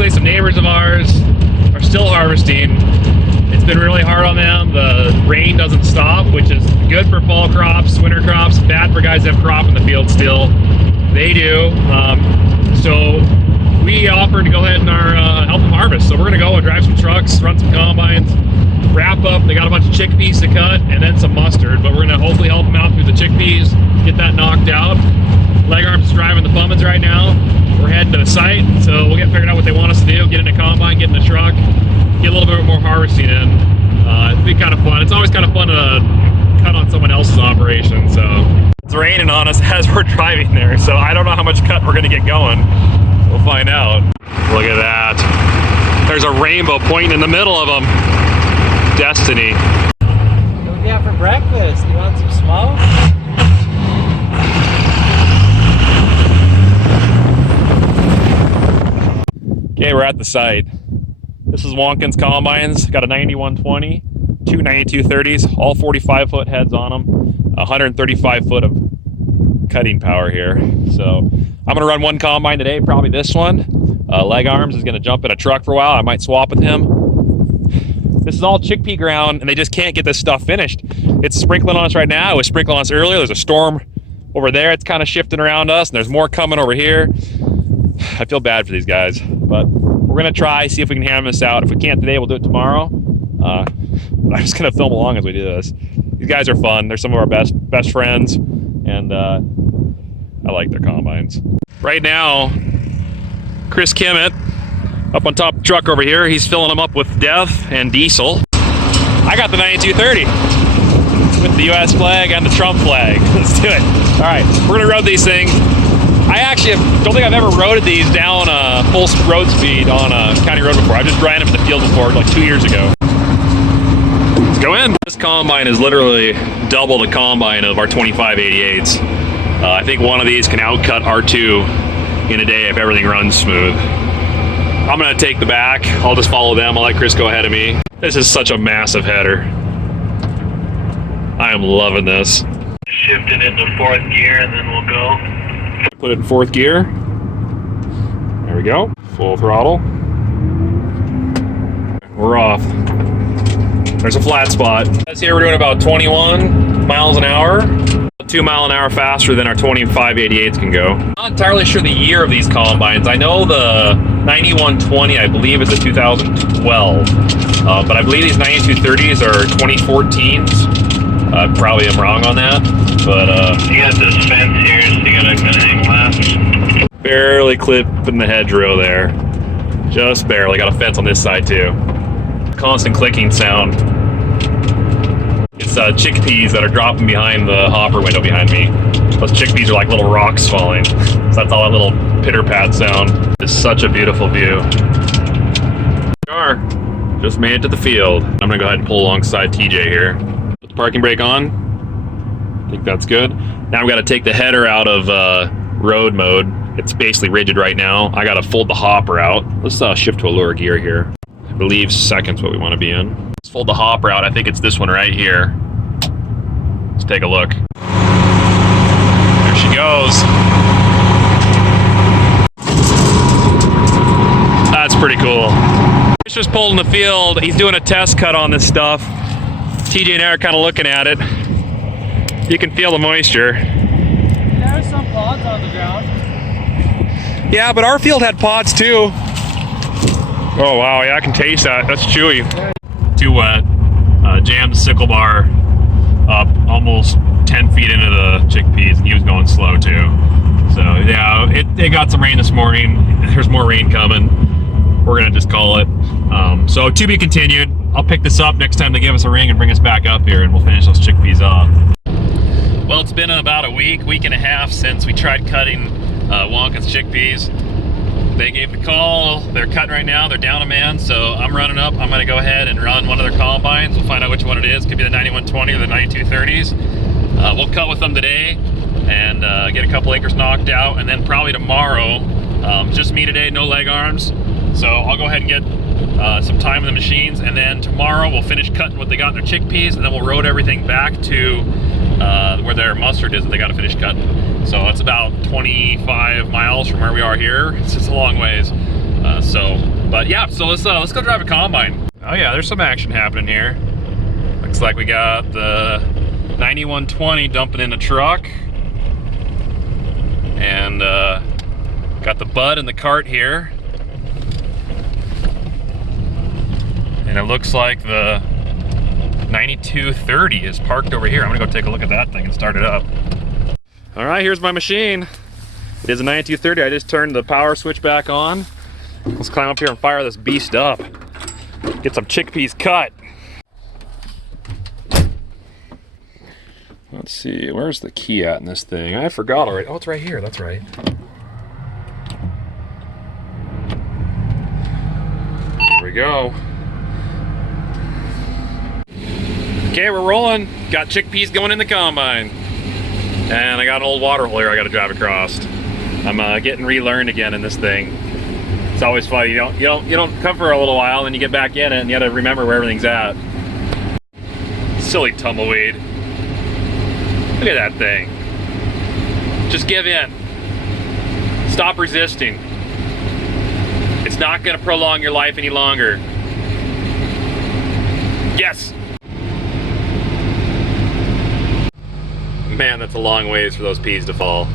basically some neighbors of ours are still harvesting. It's been really hard on them. The rain doesn't stop, which is good for fall crops, winter crops, bad for guys that have crop in the field still. They do. So we offered to go ahead and help them harvest. So we're gonna go and drive some trucks, run some combines, wrap up. They got a bunch of chickpeas to cut and then some mustard, but we're gonna hopefully help them out through the chickpeas, get that knocked out. Leg Arms is driving the Pummins right now. We're heading to the site, so we'll get figured out what they want us to do, get in a combine, get in a truck, get a little bit more harvesting in. It'd be kind of fun. It's always kind of fun to cut on someone else's operation, so. It's raining on us as we're driving there, so I don't know how much cut we're gonna get going. We'll find out. Look at that. There's a rainbow pointing in the middle of them. Destiny. What do you have for breakfast? You want some smoke? Okay, we're at the site. This is Watkins Combines. Got a 9120, two 9230s, all 45-foot heads on them, 135 foot of cutting power here. So I'm gonna run one combine today, probably this one. Leg Arms is gonna jump in a truck for a while. I might swap with him. This is all chickpea ground, and they just can't get this stuff finished. It's sprinkling on us right now. It was sprinkling on us earlier. There's a storm over there. It's kind of shifting around us, and there's more coming over here. I feel bad for these guys, but we're gonna try, see if we can hammer this out. If we can't today, we'll do it tomorrow. I'm just gonna film along as we do this. These guys are fun. They're some of our best friends, and I like their combines. Right now, Chris Kimmett up on top of the truck over here. He's filling them up with Dev and Diesel. I got the 9230 with the US flag and the Trump flag. Let's do it. All right, we're gonna road these things. I actually don't think I've ever roaded these down full road speed on a county road before. I just ran them in the field before, like 2 years ago. Let's go in. This combine is literally double the combine of our 2588s. I think one of these can outcut R2 in a day if everything runs smooth. I'm gonna take the back. I'll just follow them. I'll let Chris go ahead of me. This is such a massive header. I am loving this. Shift it into fourth gear and then we'll go. Put it in fourth gear. There we go. Full throttle. We're off. There's a flat spot. As here we're doing about 21 miles an hour. 2 mile an hour faster than our 2588s can go. I'm not entirely sure the year of these combines. I know the 9120, I believe, is a 2012. But I believe these 9230s are 2014s. Probably am wrong on that, but you got this fence here, so you got a hang left. Barely clipping the hedgerow there. Just barely. Got a fence on this side too. Constant clicking sound. It's chickpeas that are dropping behind the hopper window behind me. Those chickpeas are like little rocks falling. So that's all that little pitter-pat sound. It's such a beautiful view. We are. Just made it to the field. I'm gonna go ahead and pull alongside TJ here. Put the parking brake on. I think that's good. Now I've got to take the header out of road mode. It's basically rigid right now. I got to fold the hopper out. Let's shift to a lower gear here. I believe second's what we want to be in. Let's fold the hopper out. I think it's this one right here. Let's take a look. There she goes. That's pretty cool. Chris just pulled in the field. He's doing a test cut on this stuff. TJ and I are kind of looking at it. You can feel the moisture. There are some pods on the ground. Yeah, but our field had pods too. Oh wow, yeah, I can taste that. That's chewy. Too wet. Jammed the sickle bar up almost 10 feet into the chickpeas, and he was going slow too. So yeah, it got some rain this morning. There's more rain coming. We're gonna just call it. So to be continued. I'll pick this up next time they give us a ring and bring us back up here, and we'll finish those chickpeas off. Well, it's been about a week and a half since we tried cutting Watkins chickpeas. They gave the call. They're cutting right now. They're down a man, so I'm running up. I'm going to go ahead and run one of their combines. We'll find out which one it is. Could be the 9120 or the 9230s. We'll cut with them today and get a couple acres knocked out, and then probably tomorrow, just me today, no leg arms. So I'll go ahead and get some time in the machines, and then tomorrow we'll finish cutting what they got in their chickpeas, and then we'll road everything back to where their mustard is that they got to finish cutting. So it's about 25 miles from where we are here. It's just a long ways. But yeah, so let's go drive a combine. Oh yeah, there's some action happening here. Looks like we got the 9120 dumping in the truck, and got the Bud in the cart here, and it looks like the 9230 is parked over here. I'm gonna go take a look at that thing and start it up. All right, here's my machine. It is a 9230. I just turned the power switch back on. Let's climb up here and fire this beast up. Get some chickpeas cut. Let's see, where's the key at in this thing? I forgot already. Oh, it's right here, that's right. Here we go. Okay, we're rolling. Got chickpeas going in the combine. And I got an old water hole here I gotta drive across. I'm getting relearned again in this thing. It's always fun. You don't come for a little while, and you get back in it, and you gotta remember where everything's at. Silly tumbleweed. Look at that thing. Just give in. Stop resisting. It's not gonna prolong your life any longer. Yes. Man, that's a long ways for those peas to fall.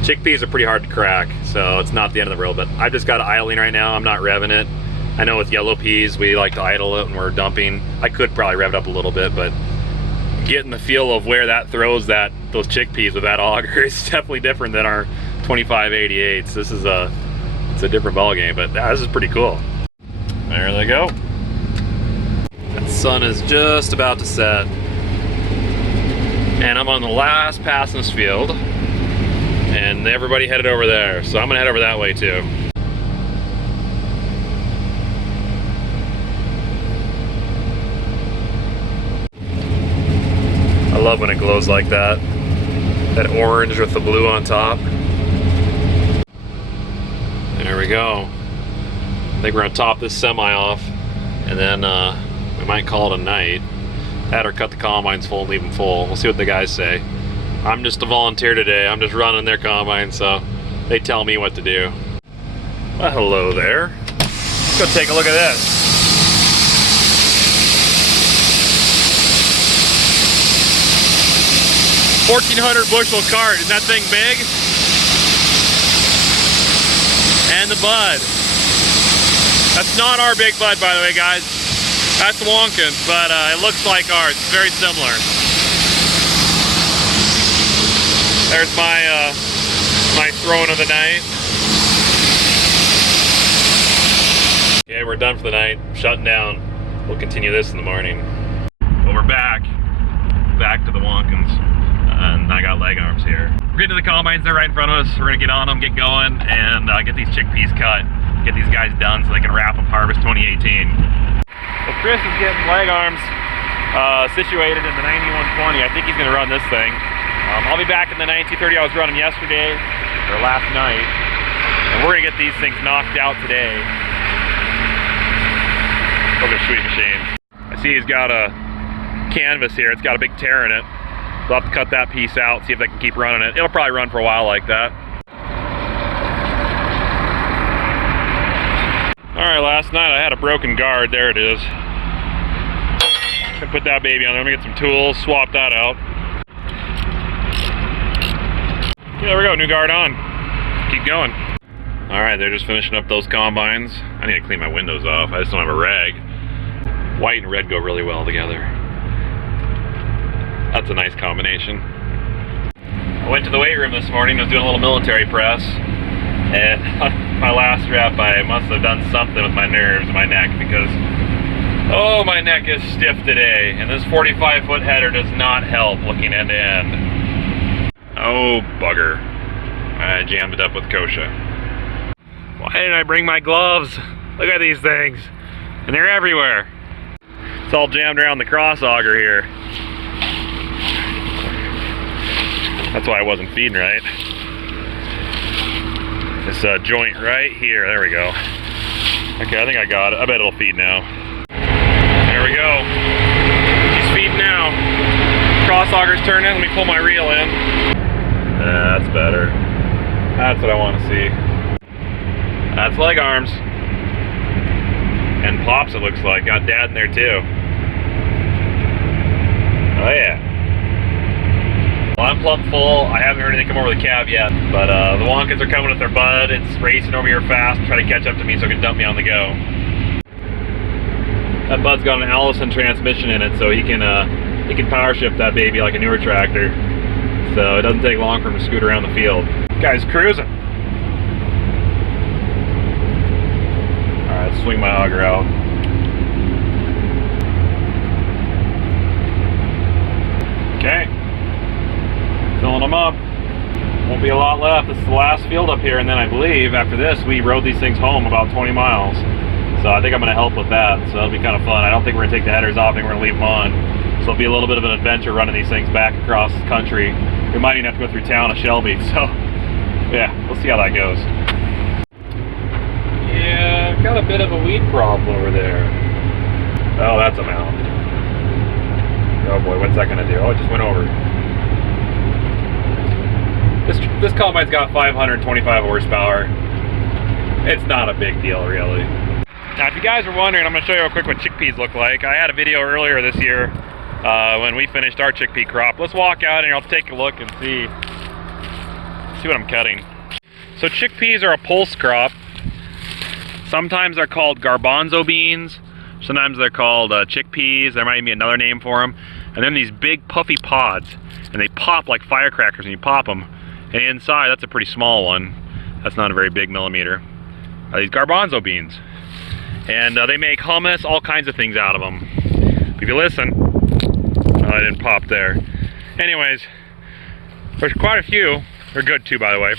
Chickpeas are pretty hard to crack, so it's not the end of the world, but I've just got it idling right now. I'm not revving it. I know with yellow peas, we like to idle it when we're dumping. I could probably rev it up a little bit, but getting the feel of where that throws those chickpeas with that auger is definitely different than our 2588s. It's a different ball game, but this is pretty cool. There they go. That sun is just about to set. And I'm on the last pass in this field, and everybody headed over there, so I'm gonna head over that way too. I love when it glows like that. That orange with the blue on top. There we go. I think we're gonna top this semi off, and then we might call it a night. That or cut the combines full and leave them full. We'll see what the guys say. I'm just a volunteer today. I'm just running their combine, so they tell me what to do. Well, hello there. Let's go take a look at this. 1,400 bushel cart. Is that thing big? And the Bud. That's not our big Bud, by the way, guys. That's Wonkin, but it looks like ours. It's very similar. There's my throwing of the night. Okay, we're done for the night. Shutting down. We'll continue this in the morning. Well, we're back to the Wonkins, and I got leg arms here. We're getting to the combines. They're right in front of us. We're gonna get on them, get going, and get these chickpeas cut. Get these guys done so they can wrap them harvest 2018. Well, Chris is getting leg arms situated in the 9120. I think he's going to run this thing. I'll be back in the 9230 I was running yesterday, or last night. And we're going to get these things knocked out today. Those are sweet machines. I see he's got a canvas here. It's got a big tear in it. So I'll have to cut that piece out, see if they can keep running it. It'll probably run for a while like that. Alright, last night I had a broken guard. There it is. Put that baby on there. I'm gonna get some tools, swap that out. Okay, there we go, new guard on. Keep going. Alright, they're just finishing up those combines. I need to clean my windows off. I just don't have a rag. White and red go really well together. That's a nice combination. I went to the weight room this morning. I was doing a little military press. And my last rep, I must have done something with my nerves and my neck, because, oh, my neck is stiff today. And this 45-foot header does not help looking end to end. Oh, bugger. I jammed it up with Kosha. Why didn't I bring my gloves? Look at these things. And they're everywhere. It's all jammed around the cross auger here. That's why I wasn't feeding right. This joint right here, there we go. Okay, I think I got it. I bet it'll feed now. There we go. He's feeding now. Cross auger's turning. Let me pull my reel in. That's better. That's what I want to see. That's leg arms. And Pops, it looks like. Got Dad in there too. Oh yeah. Well, I'm plumb full. I haven't heard anything come over the cab yet, but the Wonkins are coming with their bud. It's racing over here fast to try to catch up to me so it can dump me on the go. That bud's got an Allison transmission in it, so he can power shift that baby like a newer tractor. So it doesn't take long for him to scoot around the field. Guy's cruising. All right, let's swing my auger out. Okay, filling them up. Won't be a lot left. This is the last field up here, and then I believe after this we rode these things home about 20 miles. So I think I'm gonna help with that, so that'll be kind of fun. I don't think we're gonna take the headers off, I think we're gonna leave them on. So it'll be a little bit of an adventure running these things back across the country. We might even have to go through town of Shelby, so yeah, we'll see how that goes. Yeah, I've got a bit of a weed problem over there. Oh, that's a mound. Oh boy, what's that gonna do? Oh, it just went over. This combine's got 525 horsepower. It's not a big deal, really. Now, if you guys are wondering, I'm gonna show you real quick what chickpeas look like. I had a video earlier this year when we finished our chickpea crop. Let's walk out and I'll take a look and see what I'm cutting. So chickpeas are a pulse crop. Sometimes they're called garbanzo beans. Sometimes they're called chickpeas. There might even be another name for them. And then these big puffy pods, and they pop like firecrackers when you pop them. And inside, that's a pretty small one. That's not a very big millimeter. These garbanzo beans. And they make hummus, all kinds of things out of them. If you listen, oh, I didn't pop there. Anyways, there's quite a few. They're good too, by the way,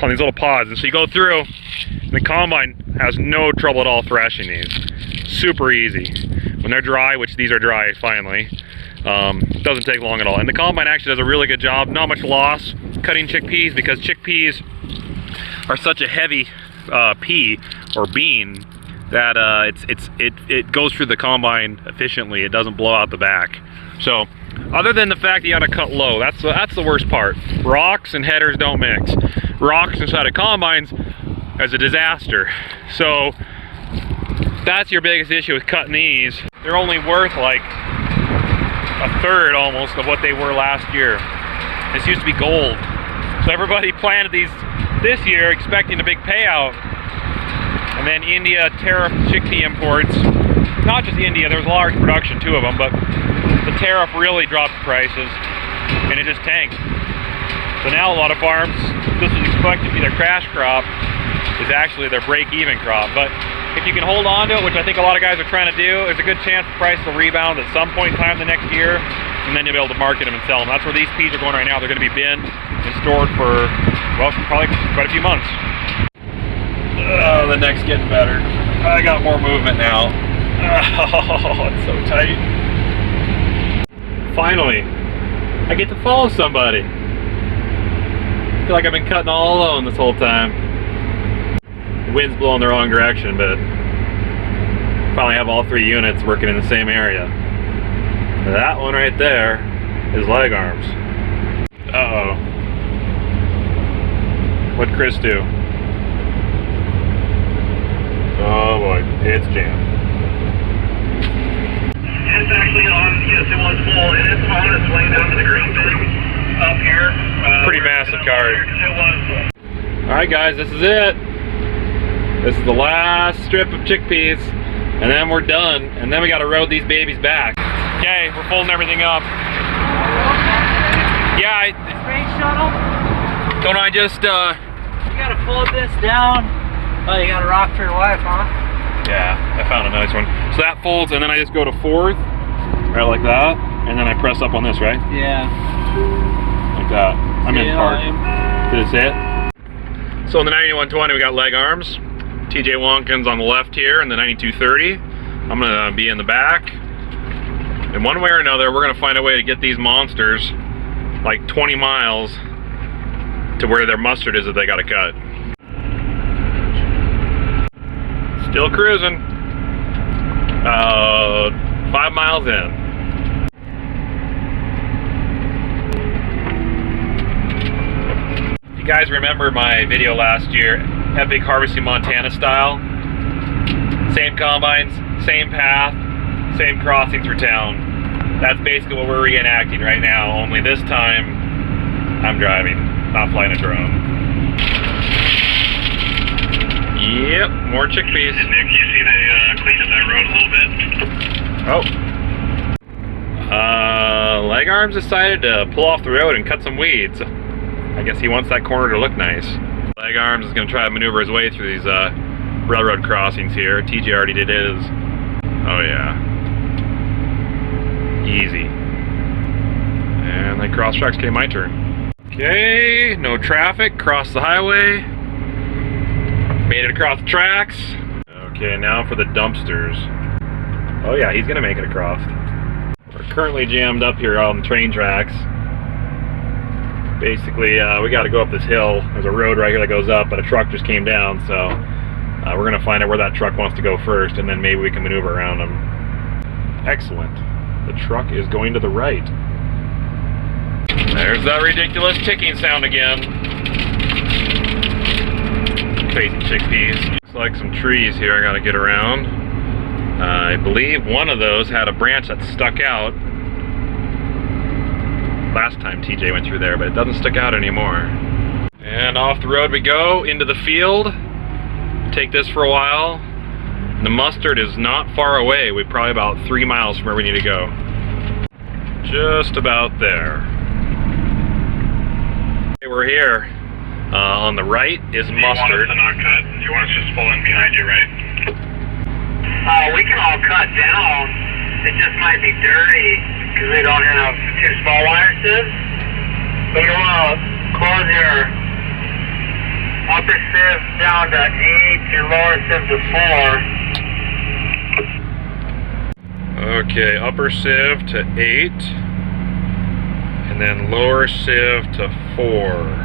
on these little pods. And so you go through, and the combine has no trouble at all thrashing these. Super easy. When they're dry, which these are dry finally, doesn't take long at all. And the combine actually does a really good job. Not much loss cutting chickpeas, because chickpeas are such a heavy pea or bean that it goes through the combine efficiently. It doesn't blow out the back. So other than the fact that you gotta cut low, that's the worst part. Rocks and headers don't mix. Rocks inside of combines is a disaster. So that's your biggest issue with cutting these. They're only worth like a third almost of what they were last year. This used to be gold. So everybody planted these this year expecting a big payout. And then India tariffed chickpea imports. Not just India, there was a large production, 2 of them, but the tariff really dropped the prices and it just tanked. So now a lot of farms, this was expected to be their crash crop, is actually their break-even crop. But if you can hold on to it, which I think a lot of guys are trying to do, there's a good chance the price will rebound at some point in time the next year, and then you'll be able to market them and sell them. That's where these peas are going right now. They're going to be binned and stored for, well, probably quite a few months. Oh, the neck's getting better. I got more movement now. Oh, it's so tight. Finally, I get to follow somebody. I feel like I've been cutting all alone this whole time. The wind's blowing the wrong direction, but finally have all 3 units working in the same area. That one right there is leg arms. Uh-oh. What'd Chris do? Oh boy, it's jammed. It's actually on, yes, it was full, and it's on its way down to the green bin up here. Pretty massive card. It was. Alright guys, this is it. This is the last strip of chickpeas, and then we're done, and then we gotta road these babies back. Okay, we're folding everything up. Yeah, Space shuttle? don't I just, You gotta fold this down. Oh, you got a rock for your wife, huh? yeah, I found a nice one. So that folds, and then I just go to 4th, right like that, and then I press up on this, right? Yeah. Like that. I'm in park. lime. Did it say it? So in the 9120, we got leg arms. TJ Wonkins on the left here, and the 9230. I'm gonna be in the back. And one way or another, we're gonna find a way to get these monsters like 20 miles to where their mustard is that they gotta cut. Still cruising. 5 miles in. You guys remember my video last year, Epic Harvesting Montana style? Same combines, same path, same crossing through town. That's basically what we're reenacting right now, only this time I'm driving, not flying a drone. Yep, more chickpeas. And Nick, you see they cleaned up that road a little bit? Oh. Leg Arms decided to pull off the road and cut some weeds. I guess he wants that corner to look nice. Leg Arms is going to try to maneuver his way through these railroad crossings here. TJ already did his. Oh yeah. Easy. And then cross tracks. Okay, my turn. Okay, no traffic. Cross the highway. Made it across the tracks. Okay, now for the dumpsters. Oh yeah, he's going to make it across. We're currently jammed up here on the train tracks. Basically, we got to go up this hill. There's a road right here that goes up, but a truck just came down, so we're going to find out where that truck wants to go first, and then maybe we can maneuver around him. Excellent. The truck is going to the right. There's that ridiculous ticking sound again. Crazy chickpeas. Looks like some trees here I got to get around. I believe one of those had a branch that stuck out last time TJ went through there, but it doesn't stick out anymore. And off the road we go, into the field. Take this for a while. The mustard is not far away. We're probably about 3 miles from where we need to go. Just about there. Okay, we're here. On the right is mustard. You want us to not cut? You want us just pull in behind you, right? We can all cut down. It just might be dirty because we don't have 2 small wire sieves. But you want to close your upper sieve down to 8, your lower sieve to 4. Okay, upper sieve to 8, and then lower sieve to 4.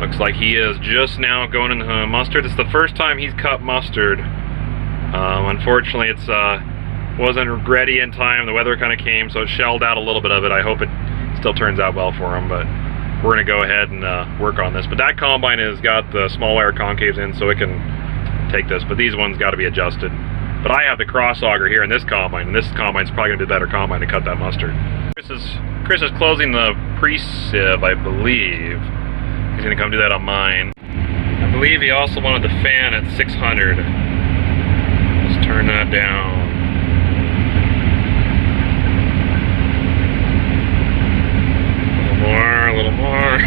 Looks like he is just now going in the mustard. It's the first time he's cut mustard. Unfortunately, it's wasn't ready in time. The weather kind of came, so it shelled out a little bit of it. I hope it still turns out well for him, but we're going to go ahead and work on this. But that combine has got the small wire concaves in, so it can take this. But these ones got to be adjusted. But I have the cross auger here in this combine, and this combine's probably going to be a better combine to cut that mustard. Chris is closing the pre-sieve, I believe. He's going to come do that on mine. I believe he also wanted the fan at 600. Let's turn that down. A little more.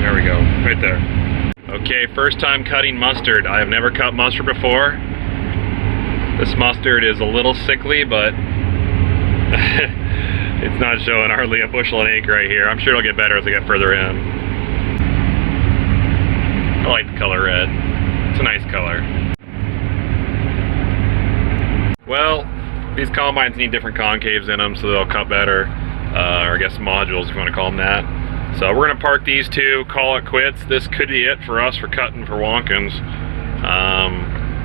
There we go, right there. Okay, first time cutting mustard. I have never cut mustard before. This mustard is a little sickly, but it's not showing hardly a bushel an acre right here. I'm sure it'll get better as I get further in. I like the color red. It's a nice color. Well, these combines need different concaves in them, so they'll cut better. Or I guess modules, if you want to call them that. So we're going to park these two, call it quits. This could be it for us for cutting for Wonkins.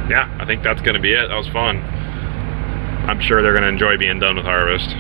Yeah, I think that's going to be it. That was fun. I'm sure they're going to enjoy being done with harvest.